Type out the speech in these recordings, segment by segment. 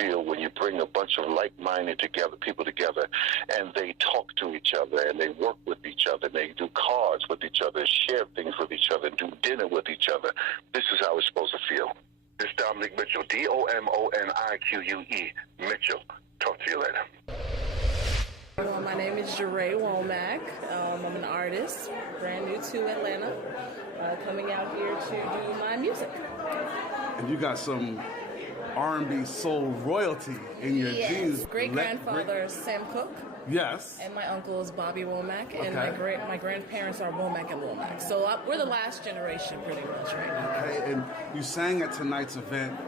feel when you bring a bunch of like-minded people together, and they talk to each other, and they work with each other, and they do cards with each other, share things with each other, and do dinner with each other. This is how it's supposed to feel. This is Dominic Mitchell, D-O-M-O-N-I-Q-U-E, Mitchell. Talk to you later. My name is Jeray Womack. I'm an artist, brand new to Atlanta, coming out here to do my music. And you got some R&B soul royalty in your genes. Great-grandfather Sam Cooke. Yes. And my uncle is Bobby Womack, and okay. my grandparents are Womack and Womack. So we're the last generation pretty much right now. Okay, and you sang at tonight's event.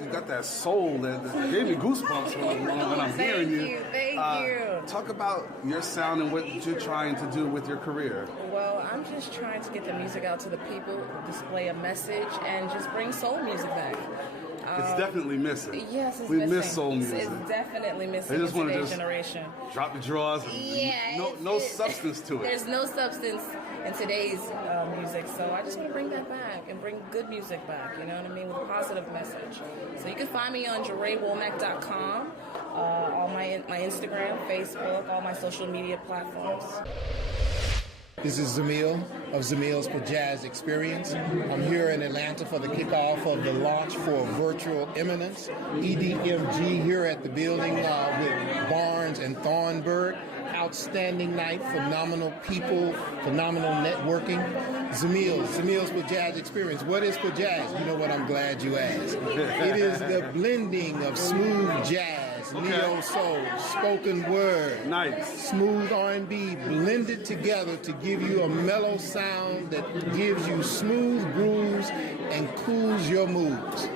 You got that soul that gave me goosebumps when I'm hearing you. Thank you. Talk about your sound and what you're trying to do with your career. Well, I'm just trying to get the music out to the people, display a message, and just bring soul music back. It's definitely missing. Yes, it's we missing. Miss soul music. It's definitely missing in today's generation. Drop the drawers. And no substance to it. There's no substance in today's music, so I just want to bring that back and bring good music back. You know what I mean, with a positive message. So you can find me on JerayWomack.com, on my Instagram, Facebook, all my social media platforms. This is Zamil of Zamil's for Jazz Experience. I'm here in Atlanta for the kickoff of the launch for Virtual Eminence, EDMG, here at the building with Barnes and Thornburg. Outstanding night, phenomenal people, phenomenal networking. Zamil's for Jazz Experience. What is for jazz? You know what? I'm glad you asked. It is the blending of smooth jazz, neo soul, spoken word, nice, smooth R&B blended together to give you a mellow sound that gives you smooth grooves and cools your moods.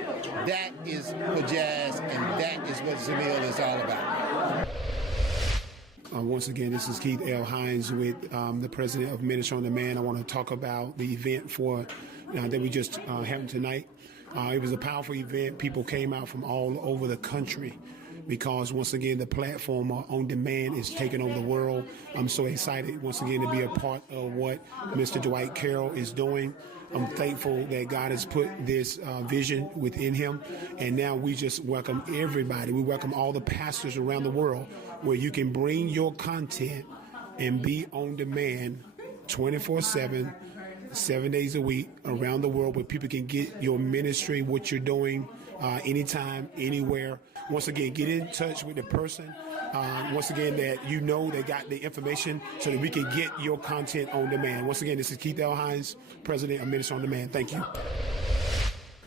That is for jazz, and that is what Zamil is all about. Once again, this is Keith L. Hines with the president of Ministry on Demand. I want to talk about the event that we just having tonight. It was a powerful event. People came out from all over the country because, once again, the platform on demand is taking over the world. I'm so excited, once again, to be a part of what Mr. Dwight Carroll is doing. I'm thankful that God has put this vision within him, and now we just welcome everybody. We welcome all the pastors around the world where you can bring your content and be on demand 24/7, 7 days a week around the world, where people can get your ministry, what you're doing, anytime, anywhere. Once again, get in touch with the person. Once again, that you know they got the information so that we can get your content on demand. Once again, this is Keith L. Hines, president of Ministry on Demand. Thank you.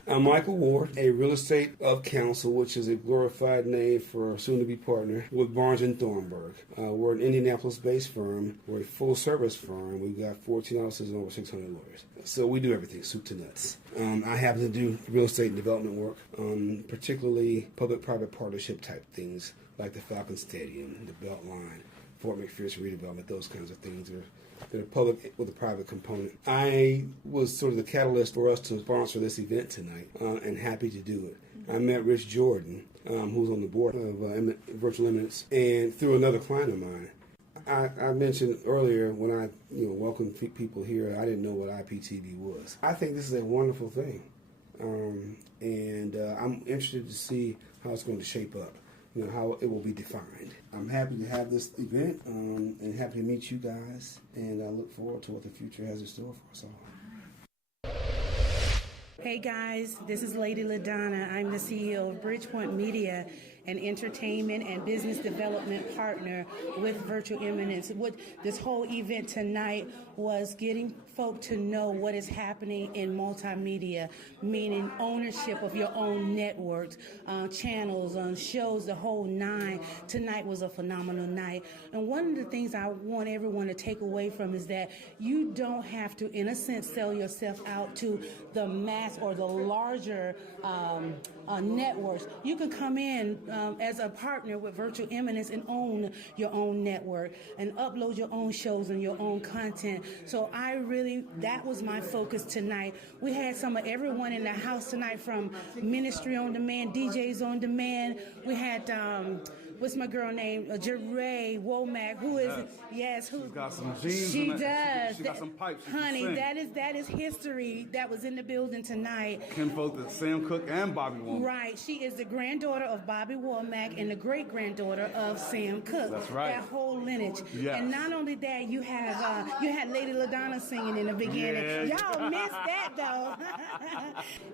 I'm Michael Ward, a real estate of counsel, which is a glorified name for a soon-to-be partner with Barnes & Thornburg. We're an Indianapolis-based firm. We're a full-service firm. We've got 14 offices and over 600 lawyers. So we do everything, soup to nuts. I happen to do real estate and development work, particularly public-private partnership type things, like the Falcon Stadium, the Beltline, Fort McPherson redevelopment, those kinds of things. They're public with a private component. I was sort of the catalyst for us to sponsor this event tonight, and happy to do it. I met Rich Jordan, who's on the board of Virtual Eminence, and through another client of mine. I mentioned earlier when I welcomed people here, I didn't know what IPTV was. I think this is a wonderful thing, and I'm interested to see how it's going to shape up. How it will be defined. I'm happy to have this event and happy to meet you guys, and I look forward to what the future has in store for us all. Hey guys, this is Lady LaDonna. I'm the CEO of Bridgepoint Media, an entertainment and business development partner with Virtual Eminence. What this whole event tonight was getting folk to know what is happening in multimedia, meaning ownership of your own networks, channels, shows, the whole nine. Tonight was a phenomenal night. And one of the things I want everyone to take away from is that you don't have to, in a sense, sell yourself out to the mass or the larger networks. You can come in as a partner with Virtual Eminence and own your own network and upload your own shows and your own content. So that was my focus tonight. We had some of everyone in the house tonight, from Ministry on Demand, DJs on Demand. We had what's my girl name? Jeray Womack, who is, yes, who? She's got some jeans. She in does. She got some pipes. She can Honey, sing. that is history that was in the building tonight. Kinfolk to Sam Cooke and Bobby Womack. Right. She is the granddaughter of Bobby Womack and the great-granddaughter of Sam Cooke. That's right. That whole lineage. Yes. And not only that, you had Lady LaDonna singing in the beginning. Yeah. Y'all missed that, though.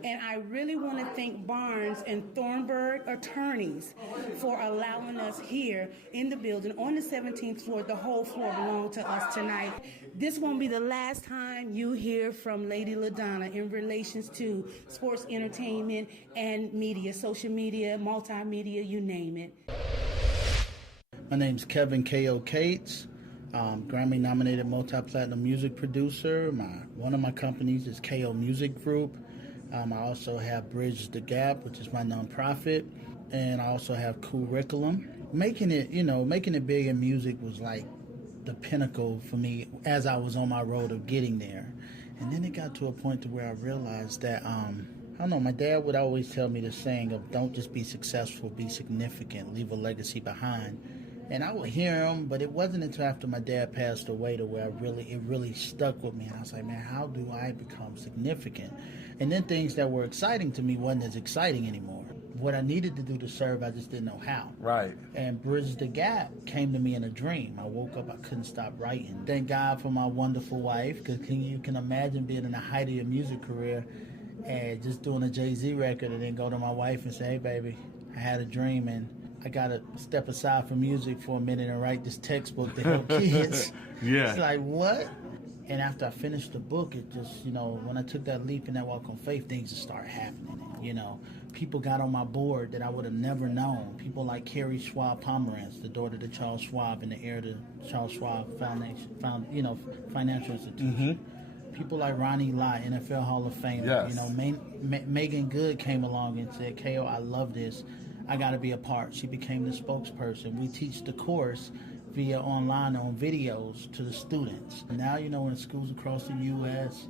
And I really want to thank Barnes and Thornburg attorneys for allowing us here in the building on the 17th floor. The whole floor belonged to us tonight. This won't be the last time you hear from Lady LaDonna in relations to sports, entertainment, and media, social media, multimedia, you name it. My name's Kevin K.O. Cates, Grammy-nominated multi-platinum music producer. One of my companies is K.O. Music Group. I also have Bridge the Gap, which is my nonprofit, and I also have Curriculum. Making it big in music was like the pinnacle for me as I was on my road of getting there. And then it got to a point to where I realized that, I don't know, my dad would always tell me the saying of don't just be successful, be significant, leave a legacy behind. And I would hear him, but it wasn't until after my dad passed away to where it really stuck with me. And I was like, man, how do I become significant? And then things that were exciting to me wasn't as exciting anymore. What I needed to do to serve, I just didn't know how. Right. And Bridge the Gap came to me in a dream. I woke up, I couldn't stop writing. Thank God for my wonderful wife, because you can imagine being in the height of your music career and just doing a Jay-Z record and then go to my wife and say, hey, baby, I had a dream and I got to step aside from music for a minute and write this textbook to help kids. Yeah. It's like, what? And after I finished the book, it just, when I took that leap and that walk on faith, things just started happening. People got on my board that I would have never known. People like Carrie Schwab Pomerantz, the daughter to Charles Schwab and the heir to Charles Schwab Foundation, financial institution. Mm-hmm. People like Ronnie Lott, NFL Hall of Famer. Yes. Megan Good came along and said, K.O., I love this. I got to be a part. She became the spokesperson. We teach the course via online on videos to the students. Now, in schools across the U.S.,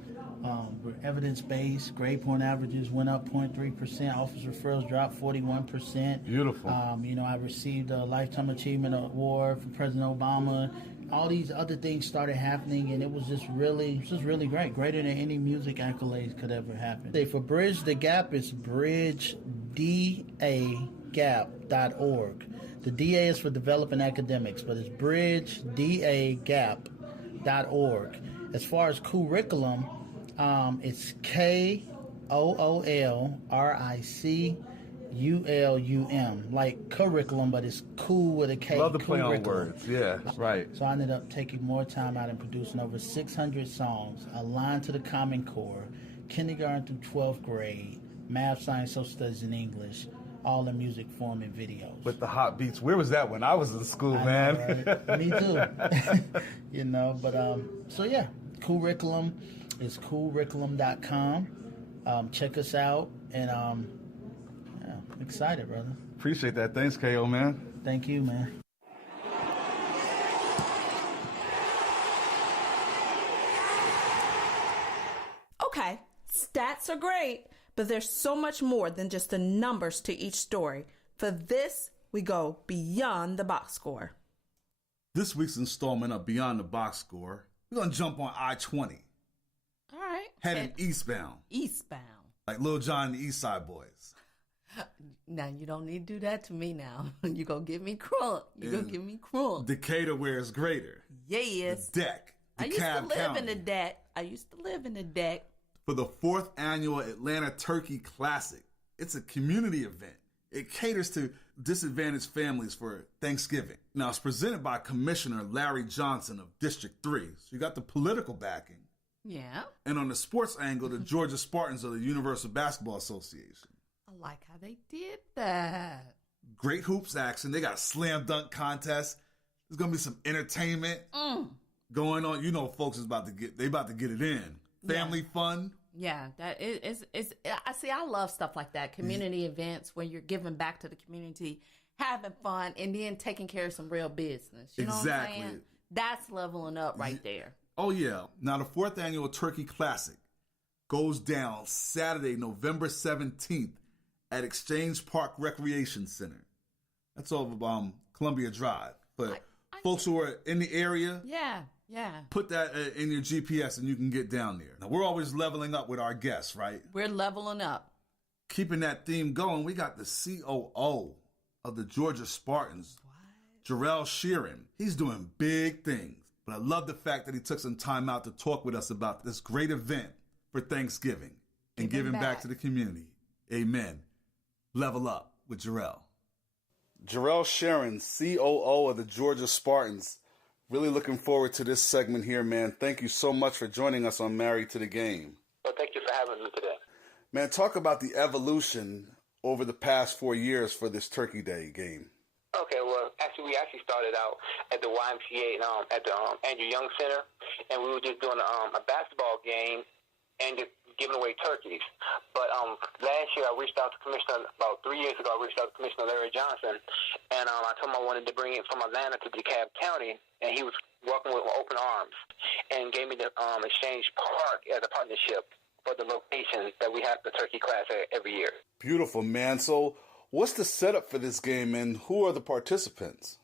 we're evidence-based. Grade point averages went up 0.3%. Office referrals dropped 41%. Beautiful. I received a Lifetime Achievement Award from President Obama. All these other things started happening, and it was just really great. Greater than any music accolades could ever happen. For Bridge the Gap, it's bridgedagap.org. The DA is for Developing Academics, but it's bridgedagap.org. As far as Curriculum, it's KOOLRICULUM, like curriculum, but it's cool with a K. Love the play on words. Yeah, right. So I ended up taking more time out and producing over 600 songs aligned to the Common Core, kindergarten through 12th grade, math, science, social studies, and English, all in music form and videos. With the hot beats. Where was that when I was in school, man? Know, right? Me too. So yeah, Curriculum is curriculum.com. Check us out, and I'm excited, brother. Appreciate that. Thanks, K.O., man. Thank you, man. Okay, stats are great, but there's so much more than just the numbers to each story. For this, we go beyond the box score. This week's installment of Beyond the Box Score, we're going to jump on I-20. All right. Heading eastbound. Eastbound. Like Lil Jon and the East Side Boys. Now, you don't need to do that to me now. You going to give me crunk. You going to give me crunk. Decatur, where it's greater. Yes. The deck. I used to live in the deck. For the 4th annual Atlanta Turkey Classic. It's a community event. It caters to disadvantaged families for Thanksgiving. Now, it's presented by Commissioner Larry Johnson of District 3. So you got the political backing. Yeah. And on the sports angle, the Georgia Spartans of the Universal Basketball Association. I like how they did that. Great hoops action. They got a slam dunk contest. There's going to be some entertainment going on. Folks is about to get it in. Family fun. Yeah, that is. I love stuff like that. Community events where you're giving back to the community, having fun, and then taking care of some real business. You know what I'm saying? That's leveling up right there. Oh, yeah. Now, the 4th annual Turkey Classic goes down Saturday, November 17th at Exchange Park Recreation Center. That's off of Columbia Drive. But folks who are in the area, put that in your GPS and you can get down there. Now, we're always leveling up with our guests, right? We're leveling up. Keeping that theme going, we got the COO of the Georgia Spartans, Jarrell Sheeran. He's doing big things. But I love the fact that he took some time out to talk with us about this great event for Thanksgiving and giving back to the community. Amen. Level up with Jarrell. Jarrell Sheeran, COO of the Georgia Spartans. Really looking forward to this segment here, man. Thank you so much for joining us on Married to the Game. Well, thank you for having me today. Man, talk about the evolution over the past 4 years for this Turkey Day game. Okay, well, we actually started out at the YMCA at the Andrew Young Center, and we were just doing a basketball game and just giving away turkeys. But last year I reached out to Commissioner, about 3 years ago, I reached out to Commissioner Larry Johnson, and I told him I wanted to bring it from Atlanta to DeKalb County, and he was welcoming with open arms and gave me the Exchange Park as a partnership for the location that we have the turkey class every year. Beautiful, man. So what's the setup for this game, and who are the participants?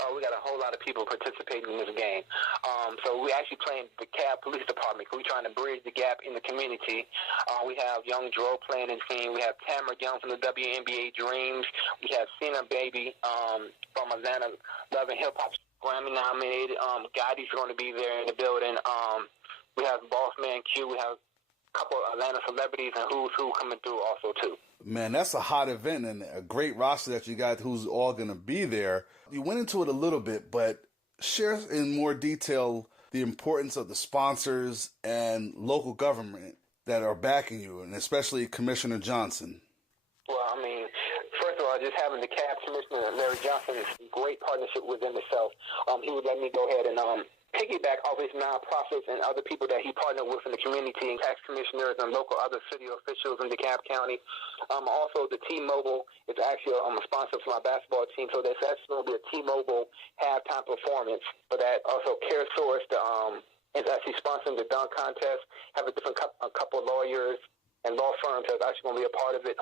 We got a whole lot of people participating in this game. So we actually playing the DeKalb Police Department. We're trying to bridge the gap in the community. We have young Dro playing in the team. We have Tamara Young from the WNBA Dreams. We have Cena Baby from Atlanta, Love and Hip Hop, Grammy nominated. Gotti's going to be there in the building. We have Boss Man Q. We have a couple of Atlanta celebrities and who's who coming through also too. Man, that's a hot event and a great roster that you got who's all going to be there. You went into it a little bit, but share in more detail the importance of the sponsors and local government that are backing you, and especially Commissioner Johnson. Well, I mean, first of all, just having the CAB Commissioner, Larry Johnson, is a great partnership within itself. He would let me go ahead and piggyback off his nonprofits and other people that he partnered with in the community, and tax commissioners and local other city officials in DeKalb County. Also, the T-Mobile is actually a sponsor for my basketball team, so there's actually going to be a T-Mobile halftime performance for that. Also, CareSource is actually sponsoring the dunk contest. Have a couple of lawyers and law firms that's actually going to be a part of it.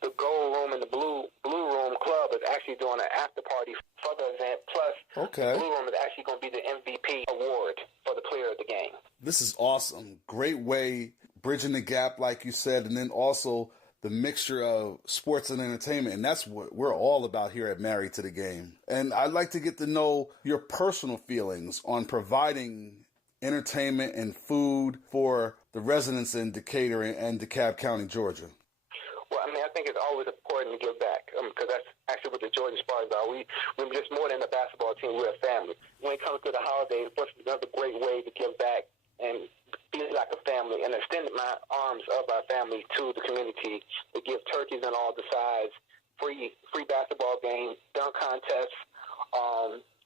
The Gold Room and the Blue Room Club is actually doing an after party for the event. Plus, the Blue Room is actually going to be the MVP award for the player of the game. This is awesome. Great way, bridging the gap, like you said, and then also the mixture of sports and entertainment. And that's what we're all about here at Married to the Game. And I'd like to get to know your personal feelings on providing entertainment and food for the residents in Decatur and DeKalb County, Georgia. Well, I mean, I think it's always important to give back because that's actually what the Georgia Spartans are. We're just more than a basketball team. We're a family. When it comes to the holidays, what's another great way to give back and be like a family and extend my arms of our family to the community to give turkeys in all the size, free basketball games, dunk contests,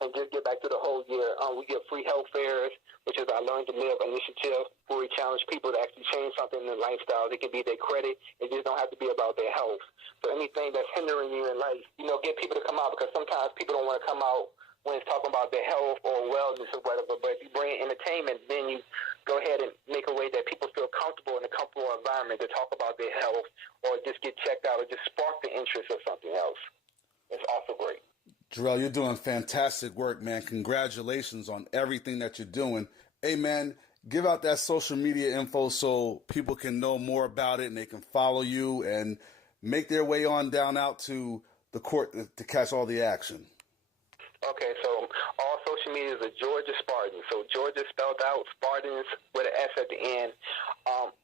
and just get back to the whole year. We give free health fairs, which is our Learn to Live initiative, where we challenge people to actually change something in their lifestyle. It can be their credit. It just don't have to be about their health. So anything that's hindering you in life, get people to come out, because sometimes people don't want to come out when it's talking about their health or wellness or whatever. But if you bring entertainment, then you go ahead and make a way that people feel comfortable in a comfortable environment to talk about their health or just get checked out or just spark the interest of something else. It's also great. Jarrell, you're doing fantastic work, man. Congratulations on everything that you're doing. Hey, man, give out that social media info so people can know more about it and they can follow you and make their way on down out to the court to catch all the action. Okay, so all social media is Georgia Spartans. So Georgia spelled out, Spartans with an S at the end.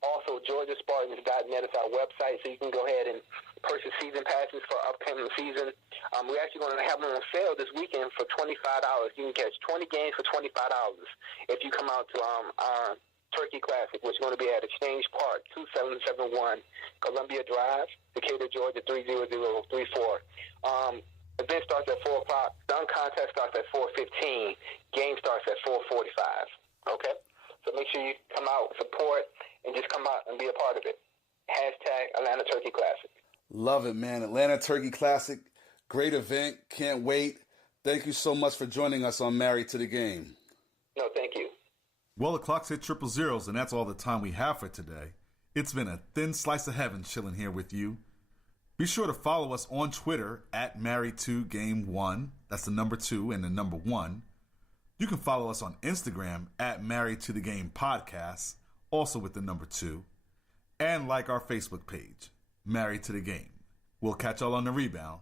Also, GeorgiaSpartans.net is our website, so you can go ahead and purchase season passes for upcoming season. We're actually going to have them on sale this weekend for $25. You can catch 20 games for $25 if you come out to our Turkey Classic, which is going to be at Exchange Park, 2771 Columbia Drive, Decatur, Georgia, 30034. Event starts at 4 o'clock. Dunk contest starts at 4:15. Game starts at 4:45. Okay? So make sure you come out, support, and just come out and be a part of it. # Atlanta Turkey Classic. Love it, man. Atlanta Turkey Classic. Great event. Can't wait. Thank you so much for joining us on Married to the Game. No, thank you. Well, the clock's hit 000, and that's all the time we have for today. It's been a thin slice of heaven chilling here with you. Be sure to follow us on Twitter at Married2Game1. That's the number 2 and the number 1. You can follow us on Instagram at Married to the Game Podcast, also with the number 2. And like our Facebook page, Married to the Game. We'll catch y'all on the rebound.